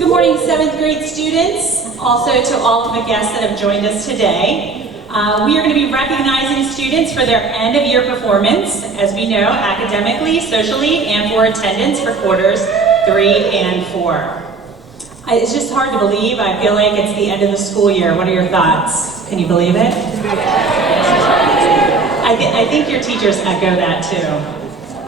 Good morning, 7th grade students, also to all of the guests that have joined us today. We are going to be recognizing students for their end-of-year performance, as we know, academically, socially, and for attendance for quarters 3 and 4. It's just hard to believe. I feel like it's the end of the school year. What are your thoughts? Can you believe it? I think your teachers echo that too.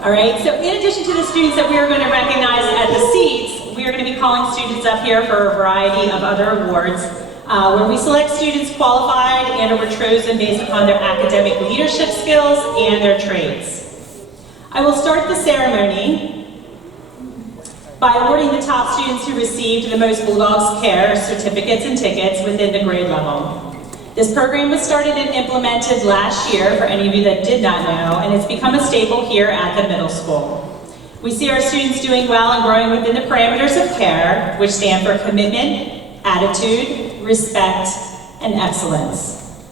All right, so in addition to the students that we are going to recognize at the seats, we are going to be calling students up here for a variety of other awards, where we select students qualified and were chosen based upon their academic leadership skills and their traits. I will start the ceremony by awarding the top students who received the most Bulldogs Care certificates and tickets within the grade level. This program was started and implemented last year, for any of you that did not know, and it's become a staple here at the middle school. We see our students doing well and growing within the parameters of CARE, which stand for commitment, attitude, respect, and excellence.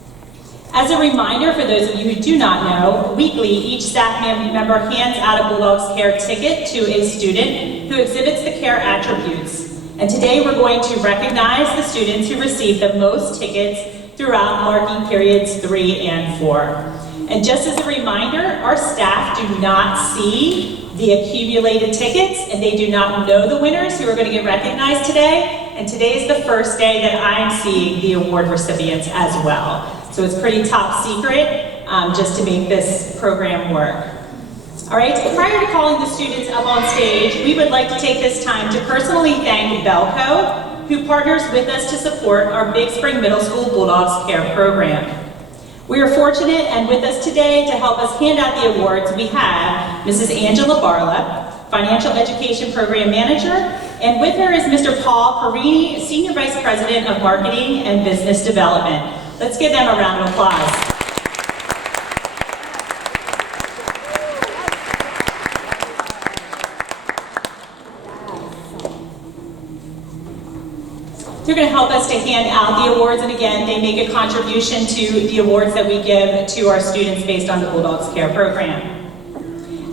As a reminder, for those of you who do not know, weekly each staff member hands out a Bulldogs Care ticket to a student who exhibits the CARE attributes. And today we're going to recognize the students who received the most tickets throughout marking periods 3 and 4. And just as a reminder, our staff do not see the accumulated tickets, and they do not know the winners who are going to get recognized today. And today is the first day that I'm seeing the award recipients as well. So it's pretty top secret, just to make this program work. All right, prior to calling the students up on stage, we would like to take this time to personally thank Belco, who partners with us to support our Big Spring Middle School Bulldogs Care program. We are fortunate, and with us today to help us hand out the awards, we have Mrs. Angela Barla, Financial Education Program Manager, and with her is Mr. Paul Perini, Senior Vice President of Marketing and Business Development. Let's give them a round of applause. They're going to help us to hand out the awards, and again, they make a contribution to the awards that we give to our students based on the Bulldogs Care program.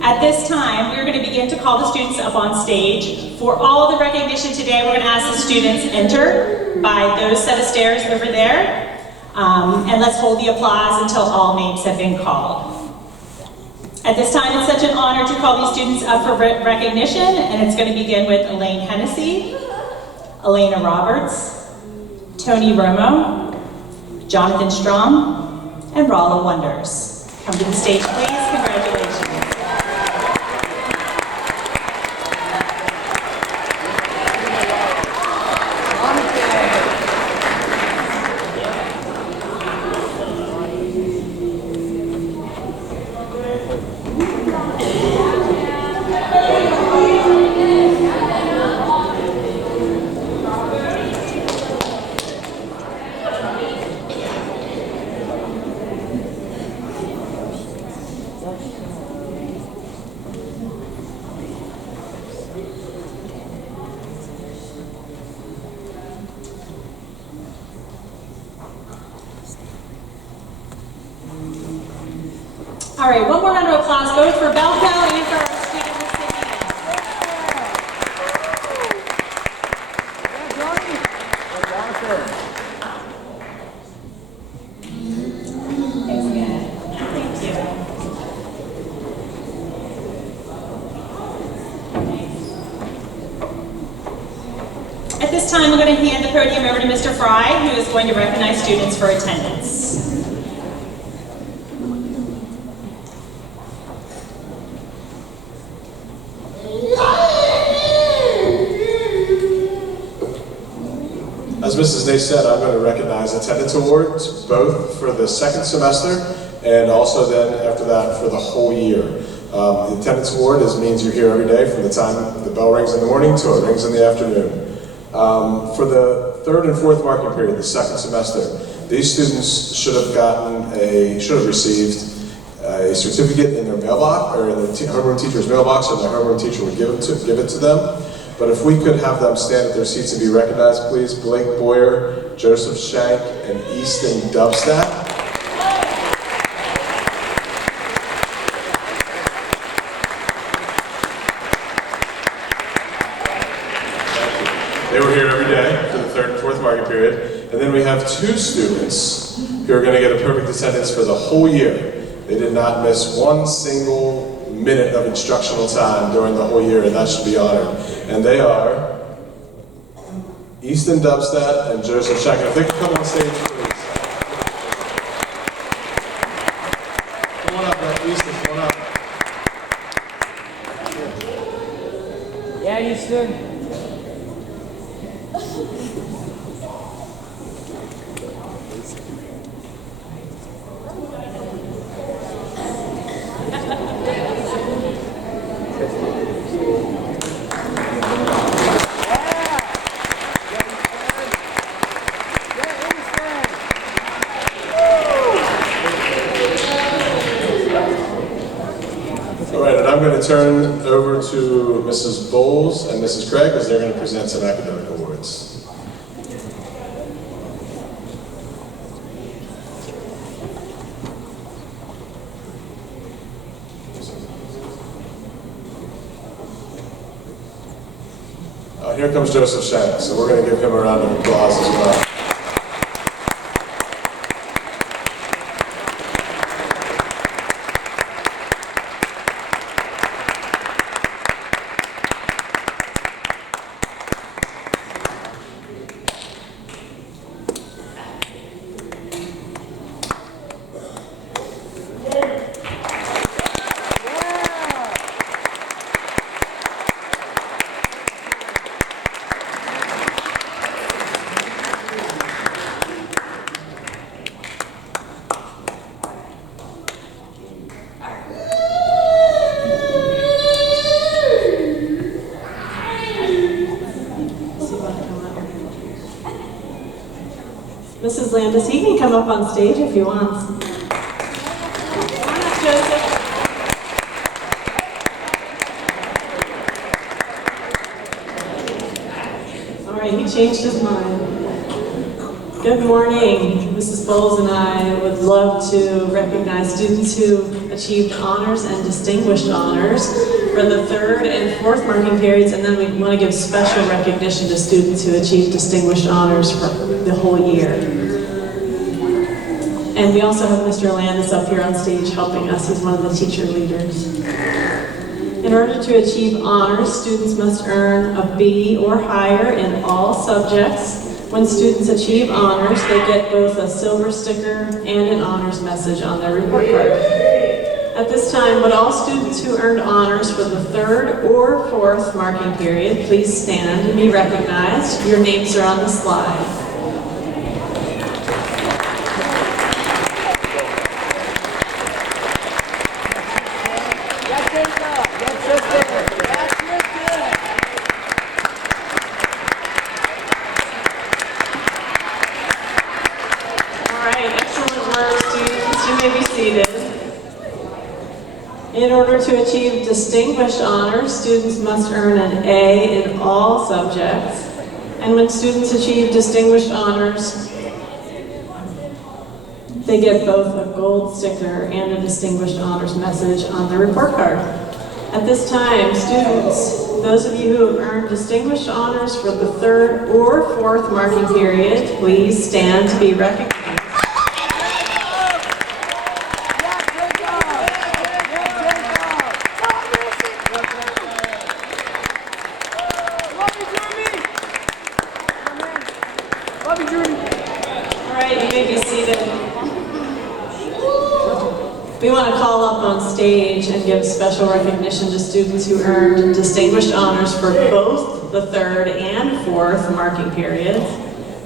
At this time, we're going to begin to call the students up on stage. For all the recognition today, we're going to ask the students enter by those set of stairs over there, and let's hold the applause until all names have been called. At this time, it's such an honor to call these students up for recognition, and it's going to begin with Elaine Hennessy, Elena Roberts, Tony Romo, Jonathan Strom, and Rolla Wonders. Come to the stage, please. Congratulations. All right, one more round of applause, both for Belco and for our student recipients. Thanks again. Thank you. At this time, I'm going to hand the podium over to Mr. Fry, who is going to recognize students for attendance. As Mrs. Day said, I'm going to recognize attendance awards, both for the second semester and also then after that for the whole year. The attendance award means you're here every day from the time the bell rings in the morning till it rings in the afternoon. For the third and fourth marking period, the second semester, these students should have received a certificate in their mailbox, or in the homeroom teacher's mailbox, and the homeroom teacher would give it to them. But if we could have them stand at their seats and be recognized, please. Blake Boyer, Joseph Shank, and Easton Dubstack. They were here every day for the third and fourth marking period. And then we have 2 students who are going to get a perfect attendance for the whole year. They did not miss one single minute of instructional time during the whole year, and that should be honored. And they are Easton Dubstat and Joseph Shank. If they could come on stage, please. Come on up, Easton, come on up. Yeah, Easton. All right, and I'm going to turn over to Mrs. Bowles and Mrs. Craig as they're going to present some academic awards. Here comes Joseph Shank, so we're going to give him a round of applause as well. Mrs. Landis, he can come up on stage if he wants. Come on up, Joseph. All right, he changed his mind. Good morning. Mrs. Bowles and I would love to recognize students who achieved honors and distinguished honors for the third and fourth marking periods, and then we want to give special recognition to students who achieved distinguished honors for the whole year. And we also have Mr. Landis up here on stage helping us. He's one of the teacher leaders. In order to achieve honors, students must earn a B or higher in all subjects. When students achieve honors, they get both a silver sticker and an honors message on their report card. At this time, would all students who earned honors for the third or fourth marking period please stand and be recognized? Your names are on the slide. In order to achieve distinguished honors, students must earn an A in all subjects. And when students achieve distinguished honors, they get both a gold sticker and a distinguished honors message on their report card. At this time, students, those of you who have earned distinguished honors for the third or fourth marking period, please stand to be recognized. We want to call up on stage and give special recognition to students who earned distinguished honors for both the third and fourth marking periods.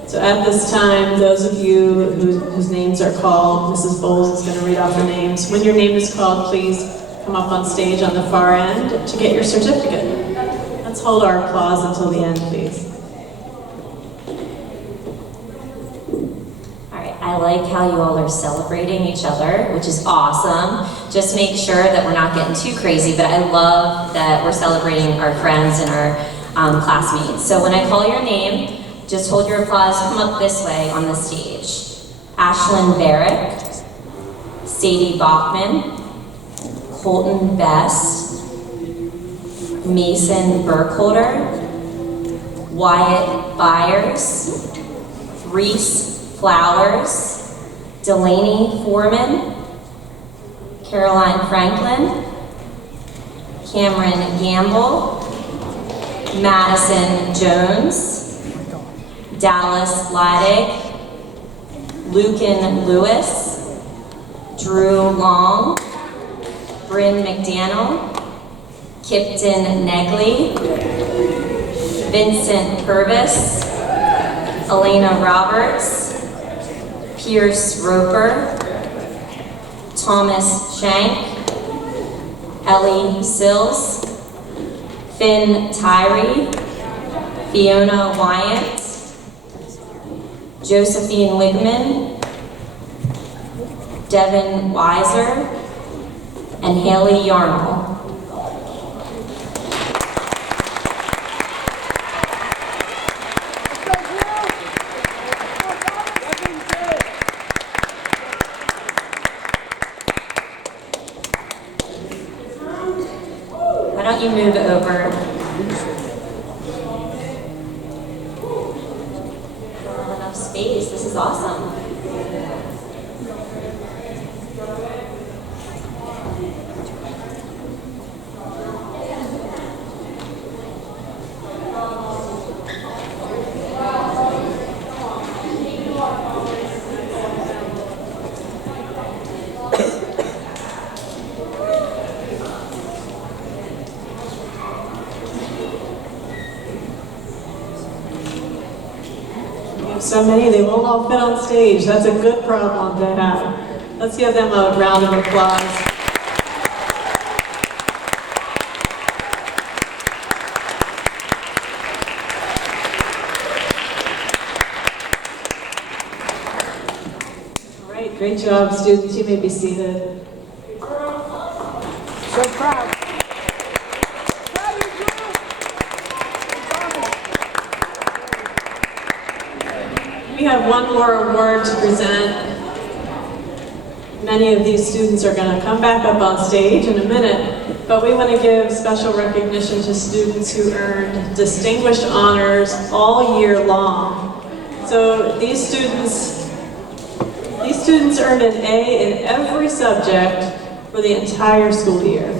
So at this time, those of you whose names are called, Mrs. Bowles is going to read off the names. When your name is called, please come up on stage on the far end to get your certificate. Let's hold our applause until the end, please. I like how you all are celebrating each other, which is awesome. Just make sure that we're not getting too crazy, but I love that we're celebrating our friends and our classmates. So when I call your name, just hold your applause, come up this way on the stage. Ashlyn Barrick, Sadie Bachman, Colton Best, Mason Burkholder, Wyatt Byers, Reese Flowers, Delaney Foreman, Caroline Franklin, Cameron Gamble, Madison Jones, Dallas Leidig, Lucan Lewis, Drew Long, Bryn McDaniel, Kipton Negley, Vincent Purvis, Elena Roberts, Pierce Roper, Thomas Shank, Ellie Sills, Finn Tyree, Fiona Wyant, Josephine Wigman, Devin Weiser, and Haley Yarnall. Why don't you move over? I don't have enough space. This is awesome. So many, they won't all fit on stage. That's a good problem to have. Let's give them a round of applause. All right, great job, students. You may be seated. So proud. We have one more award to present. Many of these students are going to come back up on stage in a minute, but we want to give special recognition to students who earned distinguished honors all year long. So these students earned an A in every subject for the entire school year.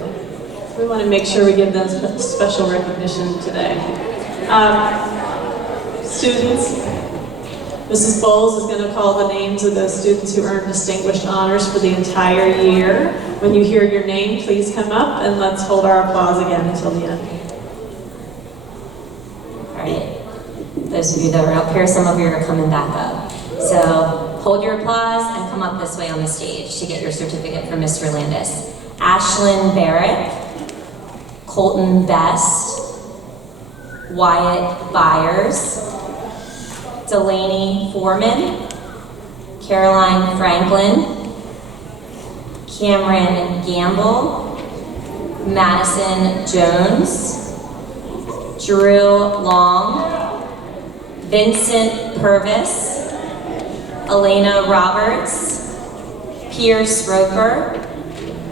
We want to make sure we give them special recognition today. Students, Mrs. Bowles is going to call the names of those students who earned distinguished honors for the entire year. When you hear your name, please come up and let's hold our applause again until the end. All right. Those of you that are up here, some of you are coming back up. So hold your applause and come up this way on the stage to get your certificate from Mr. Landis. Ashlyn Barrett, Colton Best, Wyatt Byers, Delaney Foreman, Caroline Franklin, Cameron Gamble, Madison Jones, Drew Long, Vincent Purvis, Elena Roberts, Pierce Roper,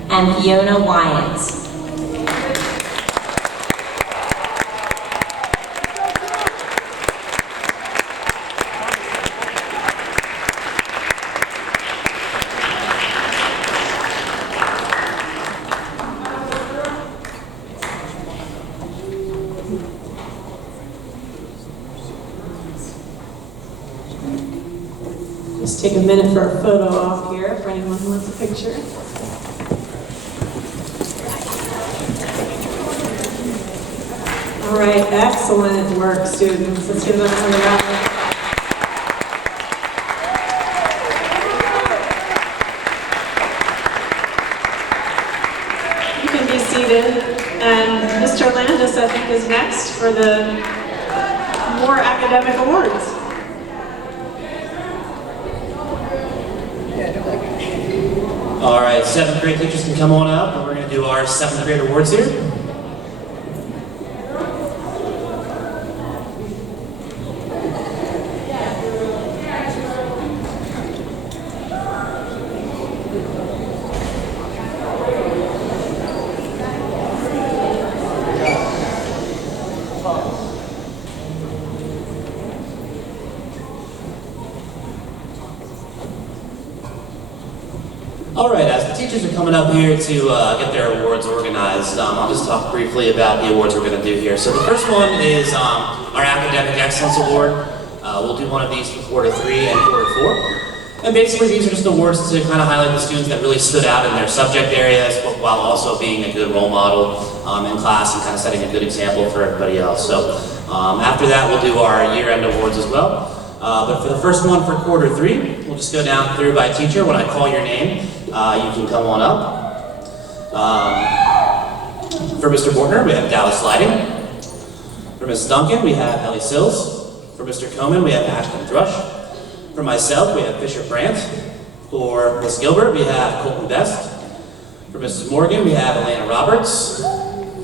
and Fiona Wyant. Just take a minute for a photo op here for anyone who wants a picture. All right, excellent work, students. Let's give them a round. You can be seated, and Mr. Landis, I think, is next for the more academic awards. All right, 7th grade teachers can come on up, and we're going to do our 7th grade awards here. All right, as the teachers are coming up here to get their awards organized, I'll just talk briefly about the awards we're going to do here. So the first one is our Academic Excellence Award. We'll do one of these for quarter 3 and quarter 4. And basically these are just awards to kind of highlight the students that really stood out in their subject areas, but while also being a good role model in class and kind of setting a good example for everybody else. So after that, we'll do our year-end awards as well. But for the first one for quarter 3, we'll just go down through by teacher. When I call your name, you can come on up. For Mr. Bortner, we have Dallas Lighting. For Ms. Duncan, we have Ellie Sills. For Mr. Coman, we have Ashton Thrush. For myself, we have Fisher Brandt. For Ms. Gilbert, we have Colton Best. For Mrs. Morgan, we have Elena Roberts.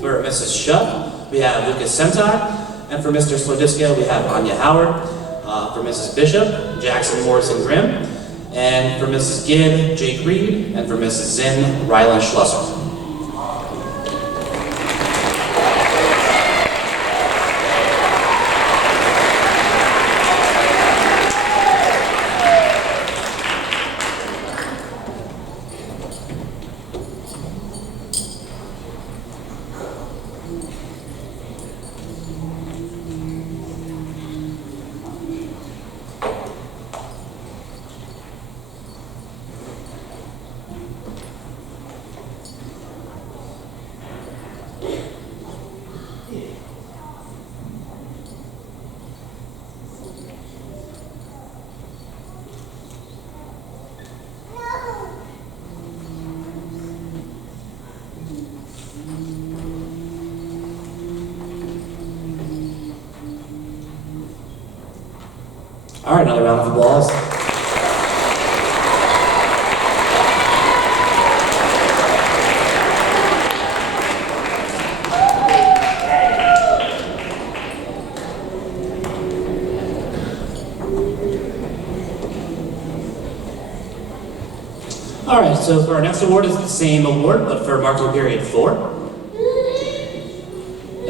For Mrs. Shutt, we have Lucas Sentai. And for Mr. Slodisco, we have Anya Howard. For Mrs. Bishop, Jackson Morrison Grimm. And for Mrs. Gibb, Jake Reed. And for Mrs. Zinn, Rylan Schlusser. All right, another round of applause. All right, so for our next award is the same award, but for marking period 4.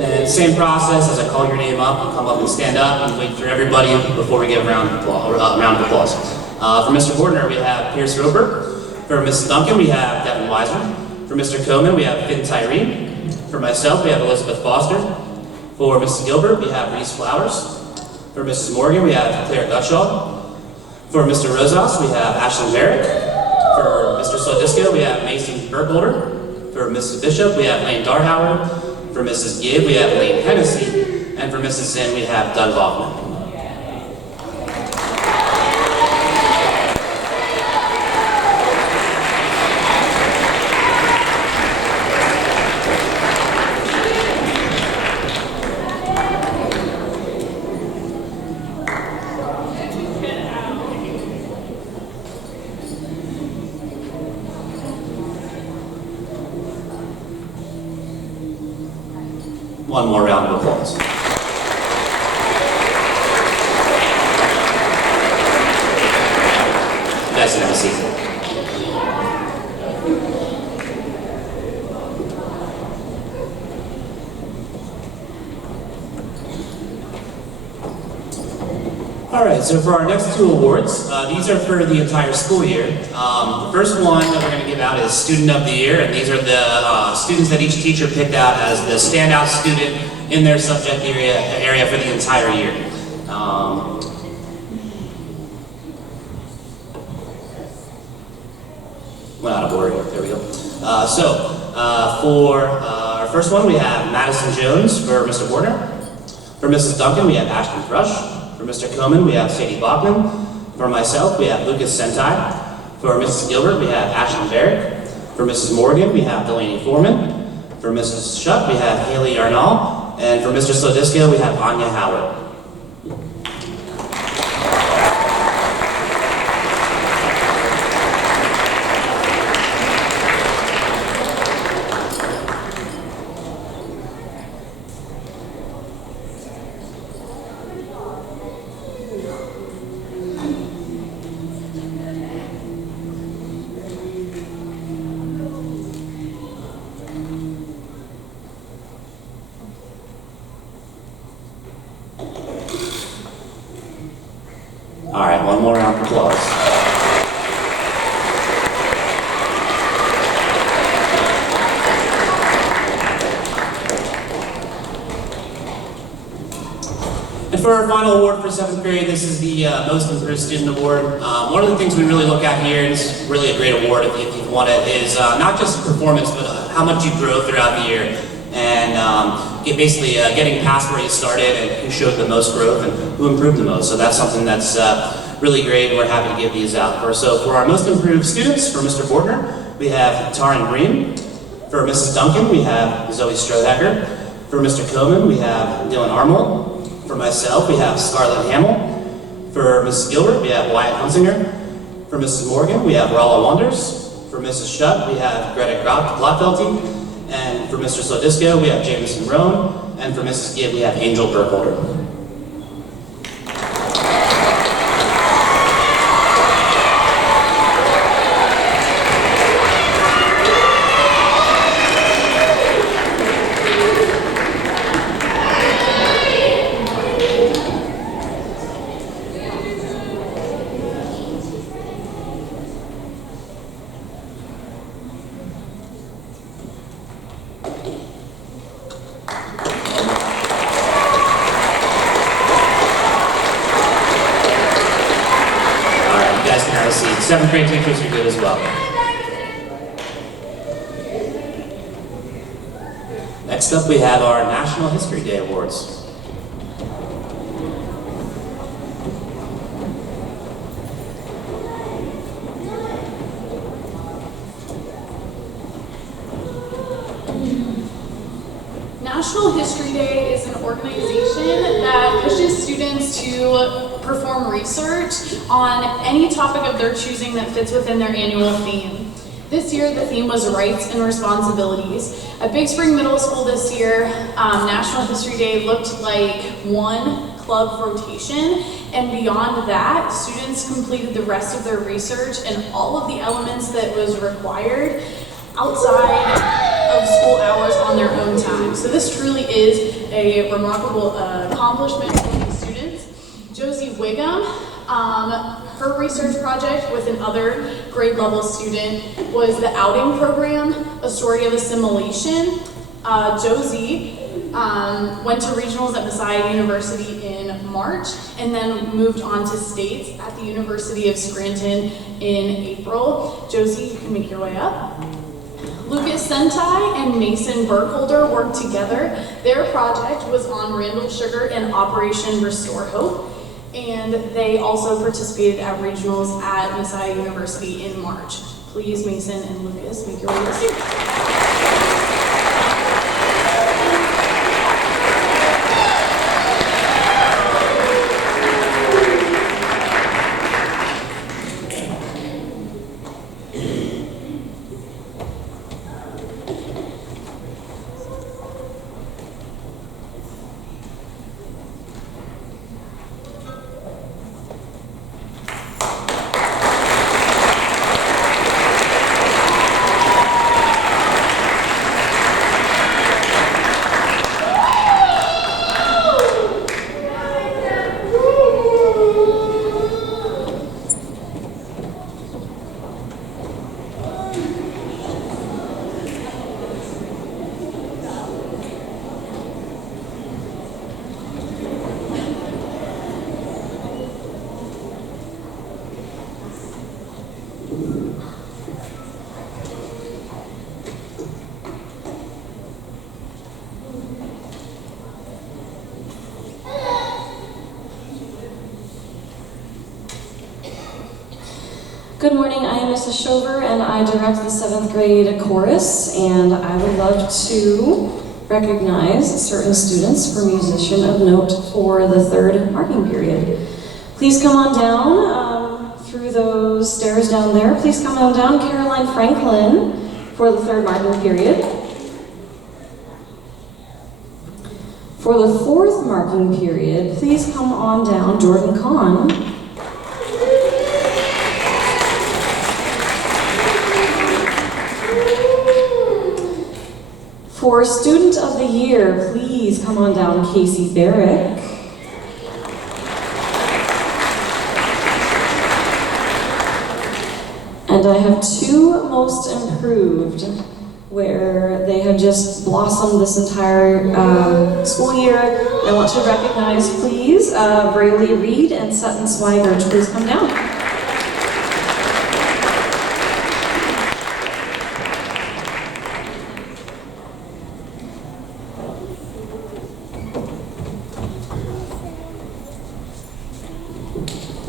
And same process as I call your name up, you come up and stand up and wait for everybody before we give a round of applause. For Mr. Bortner, we have Pierce Roper. For Mrs. Duncan, we have Devin Weiser. For Mr. Coman, we have Finn Tyree. For myself, we have Elizabeth Foster. For Mrs. Gilbert, we have Reese Flowers. For Mrs. Morgan, we have Claire Gutschall. For Mr. Rosas, we have Ashlyn Barrett. For Mr. Slodisco, we have Mason Burkholder. For Mrs. Bishop, we have Lane Darhauer. For Mrs. Gibb, we have Lane Hennessy. And for Mrs. Zinn, we have Doug Hoffman. One more round of applause. You guys can have a seat. All right, so for our next 2 awards, these are for the entire school year. The first one that we're going to give out is Student of the Year, and these are the students that each teacher picked out as the standout student in their subject area for the entire year. Went out of order here, there we go. For our first one, we have Madison Jones for Mr. Bortner. For Mrs. Duncan, we have Ashton Thrush. For Mr. Coman, we have Sadie Bachman. For myself, we have Lucas Sentai. For Mrs. Gilbert, we have Ashlyn Barrett. For Mrs. Morgan, we have Delaney Foreman. For Mrs. Shutt, we have Haley Arnall. And for Mr. Slodisco, we have Anya Howard. All right, one more round of applause. And for our final award for 7th grade, this is the Most Improved Student Award. One of the things we really look at here, and it's really a great award if you want it, is not just performance, but how much you grow throughout the year. And basically getting past where you started and who showed the most growth and who improved the most. So that's something that's really great, and we're happy to give these out. So for our Most Improved students, for Mr. Bordner, we have Taran Green. For Mrs. Duncan, we have Zoe Strohacker. For Mr. Coleman, we have Dylan Armold. For myself, we have Scarlett Hamill. For Mrs. Gilbert, we have Wyatt Hunsinger. For Mrs. Morgan, we have Rolla Wonders. For Mrs. Shutt, we have Greta Glotfelty. And for Mr. Slodisco, we have Jameson Roan. And for Mrs. Gibb, we have Angel Burkholder. Seventh grade teachers are good as well. Next up, we have our National History Day Awards. National History Day is an organization that pushes students to perform research on any topic of their choosing that fits within their annual theme. This year, the theme was Rights and Responsibilities. At Big Spring Middle School this year, National History Day looked like one club rotation, and beyond that, students completed the rest of their research and all of the elements that was required outside of school hours on their own time. So this truly is a remarkable accomplishment for the students. Josie Wiggum, her research project with another grade level student was the outing program, A Story of Assimilation. Josie went to regionals at Messiah University in March and then moved on to states at the University of Scranton in April. Josie, you can make your way up. Lucas Sentai and Mason Burkholder worked together. Their project was on Randall Sugar and Operation Restore Hope, and they also participated at regionals at Messiah University in March. Please, Mason and Lucas, make your way to the stage. Good morning, I am Mrs. Shover and I direct the 7th grade chorus, and I would love to recognize certain students for musician of note for the 3rd marking period. Please come on down through those stairs down there. Please come on down, Caroline Franklin for the 3rd marking period. For the 4th marking period, please come on down, Jordan Kahn. For Student of the Year, please come on down, Casey Barrick. And I have 2 Most Improved. where they have just blossomed this entire school year. I want to recognize, please, Brayley Reed and Sutton Swigert. Please come down.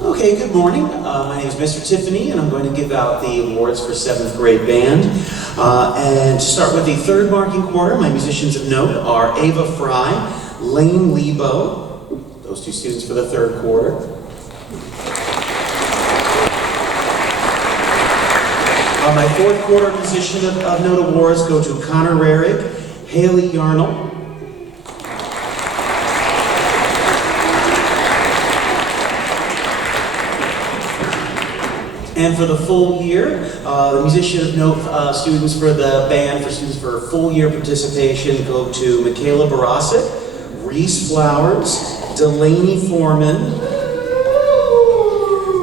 Okay, good morning. My name is Mr. Tiffany, and I'm going to give out the awards for 7th grade band. And to start with the third marking quarter, my musicians of note are Ava Fry, Lane Lebo, those two students for the third quarter. My fourth quarter musician of note awards go to Connor Rarick, Haley Yarnell, and for the full year, the musician of note students for the band, for students for full year participation, go to Michaela Barasic, Reese Flowers, Delaney Foreman,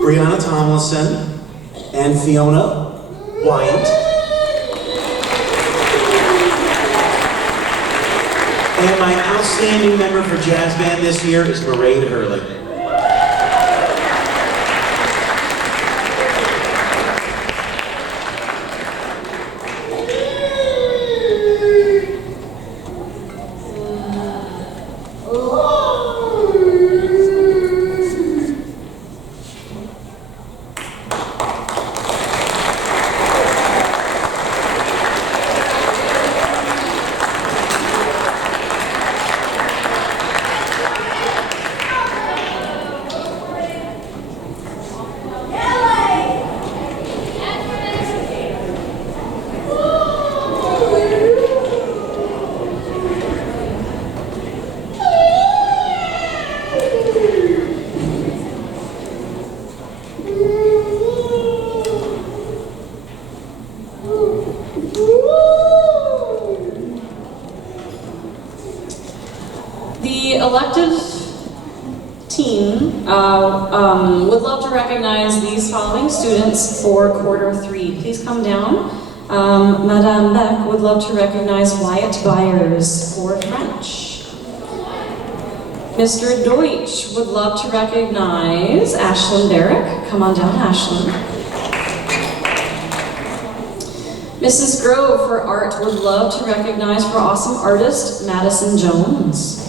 Brianna Tomlinson, and Fiona Wyatt. And my outstanding member for jazz band this year is Mairead Hurley. The elected team would love to recognize these following students for quarter 3. Please come down. Madame Beck would love to recognize Wyatt Byers for French. Mr. Deutsch would love to recognize Ashlyn Derrick. Come on down, Ashlyn. Mrs. Grove for art would love to recognize for awesome artist Madison Jones.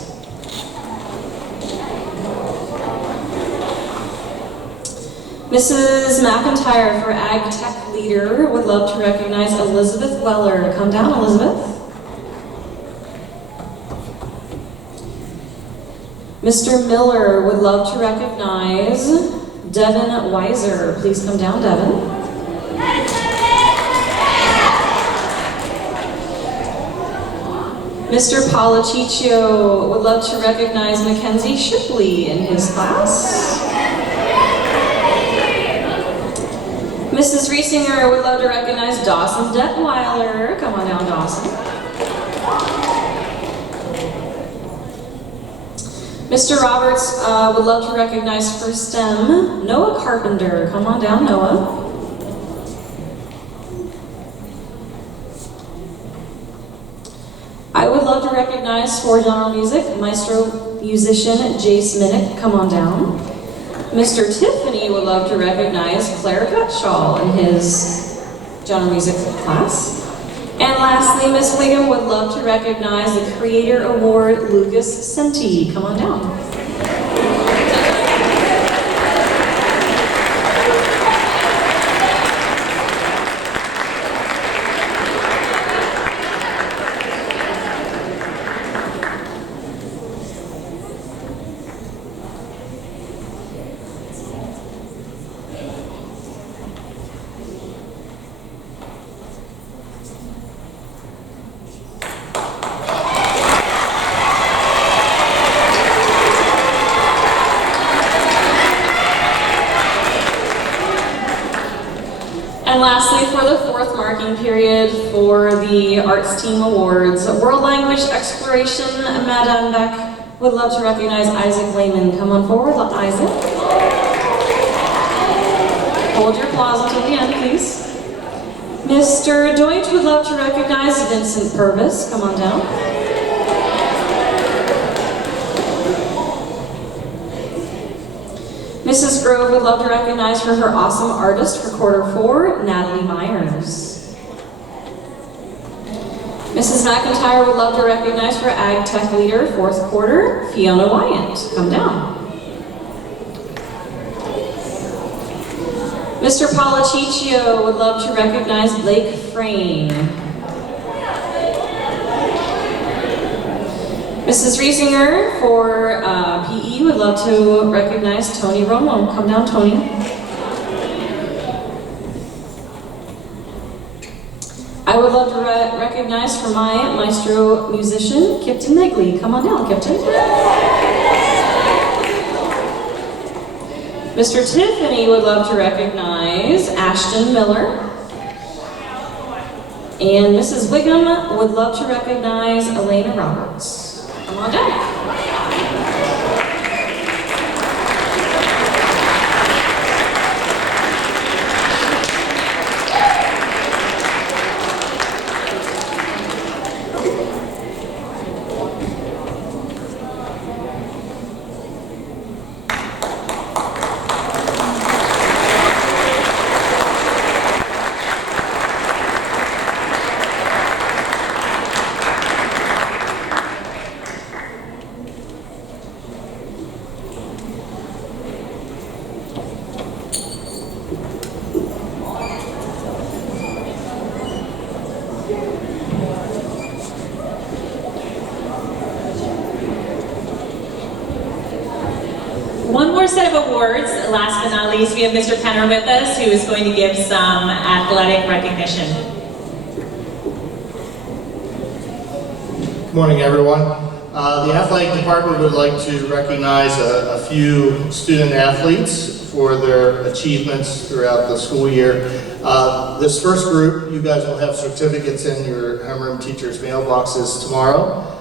Mrs. McIntyre for Ag Tech Leader would love to recognize Elizabeth Weller. Come down, Elizabeth. Mr. Miller would love to recognize Devin Weiser. Please come down, Devin. Mr. Policiccio would love to recognize Mackenzie Shipley in his class. Mrs. Riesinger would love to recognize Dawson Detweiler. Come on down, Dawson. Mr. Roberts would love to recognize for STEM Noah Carpenter. Come on down, Noah. I would love to recognize for general music Maestro musician Jace Minnick. Come on down. Mr. Tiffany would love to recognize Claire Gutschall in his general music class. And lastly, Miss Wiggum would love to recognize the Creator Award Lucas Senti. Come on down. And lastly, for the fourth marking period for the Arts Team Awards, World Language Exploration, Madame Beck would love to recognize Isaac Lehman. Come on forward, Isaac. Hold your applause until the end, please. Mr. Deutsch would love to recognize Vincent Purvis. Come on down. Mrs. Grove would love to recognize for her awesome artist for quarter 4, Natalie Myers. Mrs. McIntyre would love to recognize for Ag Tech Leader, 4th quarter, Fiona Wyant. Come down. Mr. Policiccio would love to recognize Blake Frame. Mrs. Riesinger for PE would love to recognize Tony Romo. Come down, Tony. I would love to recognize for my maestro musician, Kipton Negley. Come on down, Kipton. Mr. Tiffany would love to recognize Ashton Miller. And Mrs. Wiggum would love to recognize Elena Roberts. Come on down. One more set of awards. Last but not least, we have Mr. Penner with us, who is going to give some athletic recognition. Good morning, everyone. The athletic department would like to recognize a few student athletes for their achievements throughout the school year. This first group, you guys will have certificates in your homeroom teachers' mailboxes tomorrow.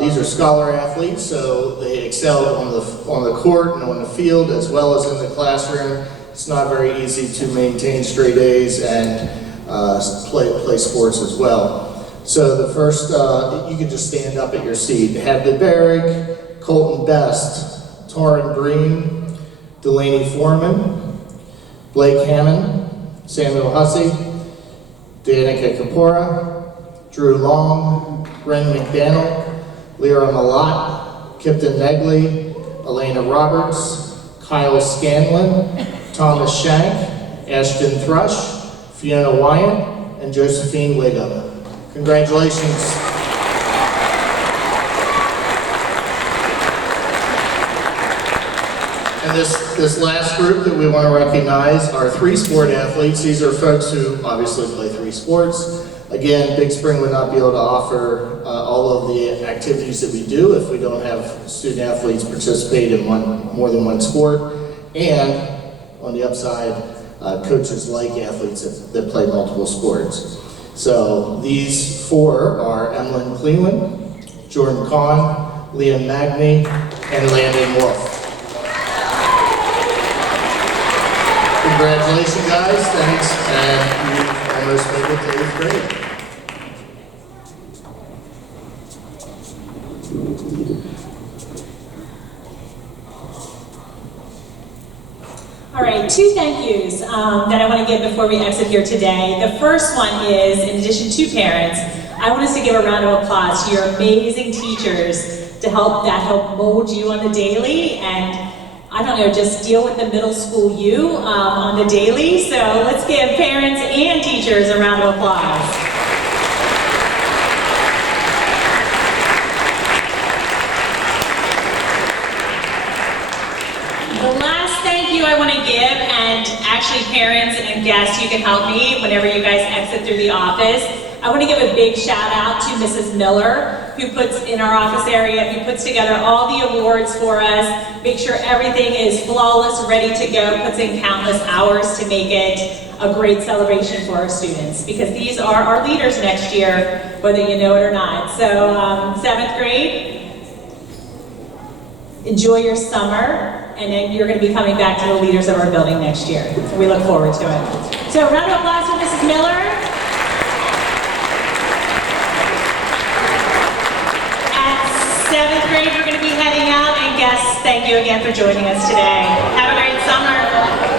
These are scholar athletes, so they excel on the court and on the field as well as in the classroom. It's not very easy to maintain straight A's and play sports as well. So the first, you can just stand up at your seat. Hadley Barrick, Colton Best, Torrin Breen, Delaney Foreman, Blake Hammond, Samuel Hussey, Danica Kapora, Drew Long, Ren McDaniel, Lyra Malat, Kipton Negley, Elena Roberts, Kyle Scanlon, Thomas Shank, Ashton Thrush, Fiona Wyant, and Josephine Wiggum. Congratulations. And this last group that we want to recognize are 3 sport athletes. These are folks who obviously play 3 sports. Again, Big Spring would not be able to offer all of the activities that we do if we don't have student athletes participate in more than one sport. And on the upside, coaches like athletes that play multiple sports. So these 4 are Emlyn Cleveland, Jordan Kahn, Liam Magny, and Landon Wolf. Congratulations, guys. Thanks. And you almost made it to 8th grade. All right, 2 thank yous that I want to give before we exit here today. The first one is, in addition to parents, I want us to give a round of applause to your amazing teachers that help mold you on the daily and, I don't know, just deal with the middle school you on the daily. So let's give parents and teachers a round of applause. The last thank you I want to give, and actually parents and guests, you can help me whenever you guys exit through the office. I want to give a big shout out to Mrs. Miller, who puts in our office area, who puts together all the awards for us, make sure everything is flawless, ready to go, puts in countless hours to make it a great celebration for our students, because these are our leaders next year, whether you know it or not. So 7th grade, enjoy your summer, and then you're going to be coming back to the leaders of our building next year. We look forward to it. So round of applause for Mrs. Miller. thank you again for joining us today. Have a great